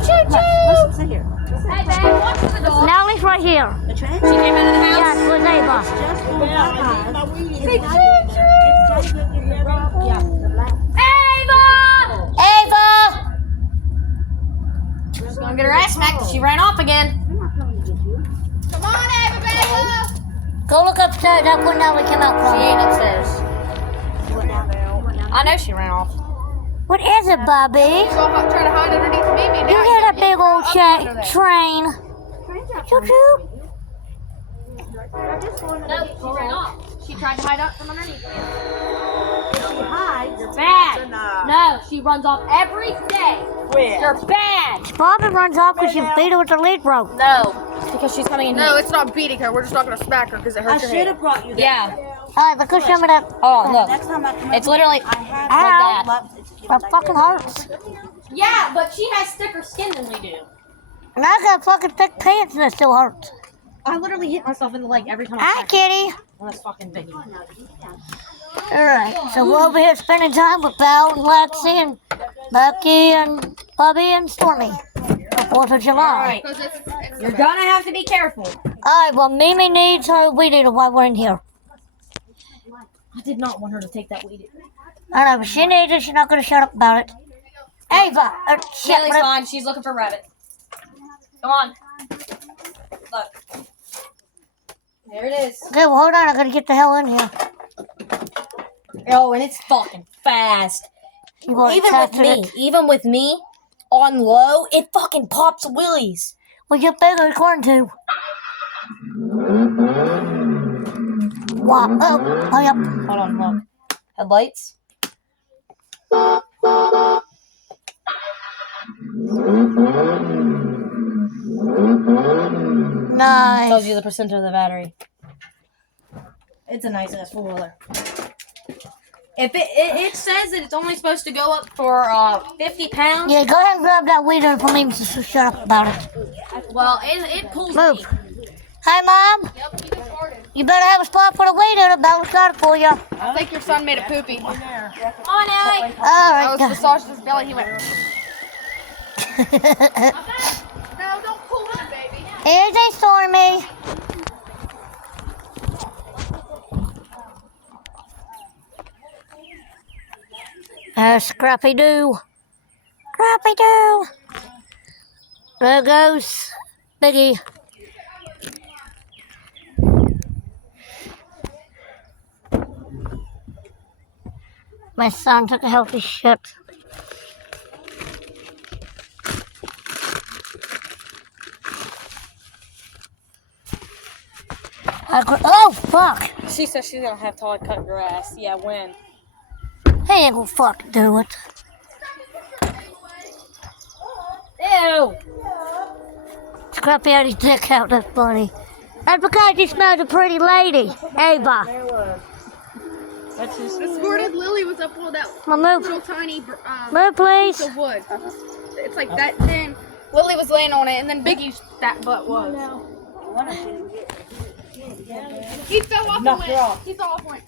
Let's sit here. Hey, babe, watch the dog. Nellie's right here. The train? She came out of the house. Yes, with Ava. Just on Popeyes. Say It's just to get rid of the black. Ava! Ava! She's gonna get her ass smacked. She ran off again. I'm not coming to get you. Come on, Ava, baby. Go look upstairs. That's where Nellie came out She from. ain't upstairs. You went down there. I know she ran off. What is it, Bobby? Try to hide underneath the baby. You hear that big old train? Trains are Choo fine. choo. They're just going to No, get she cold. ran off. She tried to hide up from underneath. She hides. Bad. No, she runs off every day. You're bad. Bobby runs off because you beat her with the lead rope. No, because she's coming in No, here. it's not beating her. We're just not gonna smack her because it I hurts her should head. have brought you that. Yeah. Alright, but go show me that. Oh, look. Next time I come It's over, literally I have Ow. gloves. It's That fucking hurts. Yeah, but she has thicker skin than we do. And I got fucking thick pants and it still hurts. I literally hit myself in the leg every time I Hi, smack her. kitty. Well, that's fucking big. Alright, so we're over here spending time with Val and Lexi and Bucky and Bubby and Stormy. The 4th of July. Alright. You're gonna have to be careful. Alright, well, Mimi needs her weed eater while we're in here. I did not want her to take that weed. I know, but she needs it. She's not going to shut up about it. Ava! Shit, Kelly's what- fine. She's looking for rabbit. Come on. Look. There it is. Okay, well, hold on. I got to get the hell in here. Oh, and it's fucking fast. You want to Even test with me, it? even with me on low, it fucking pops willies. Well, you're bigger according to. Wow. Oh, hurry up. Hold on, look. Headlights. Nice. Tells you the percent of the battery. It's a nice ass 4-wheeler. If it says that it's only supposed to go up for 50 pounds. Yeah, go ahead and grab that weed eater for me to shut up about it. Well, it pulls Move. me. Hi, Mom. Yep, you just farted. You better have a spot for the weed eater. Bella's got it for you. I think your son made a poopy. Come on, Ellie. All I right. was massaged his belly. He went. go. No, don't pull me, baby. Here's a Stormy. Scrappy Doo. Scrappy Doo. There goes Biggie. My son took a healthy shit. Oh, fuck. She says she's gonna have Todd cut grass. Yeah, when? He ain't gonna fucking do it. Ew. Scrappy had his dick out, that's funny. That's because he smells a pretty lady, Ava. The squirted lily was up on that Come on, little move. tiny Move, please. piece of wood. It's like that thin. Lily was laying on it, and then Biggie's that butt was. He fell off and went. He fell off and went.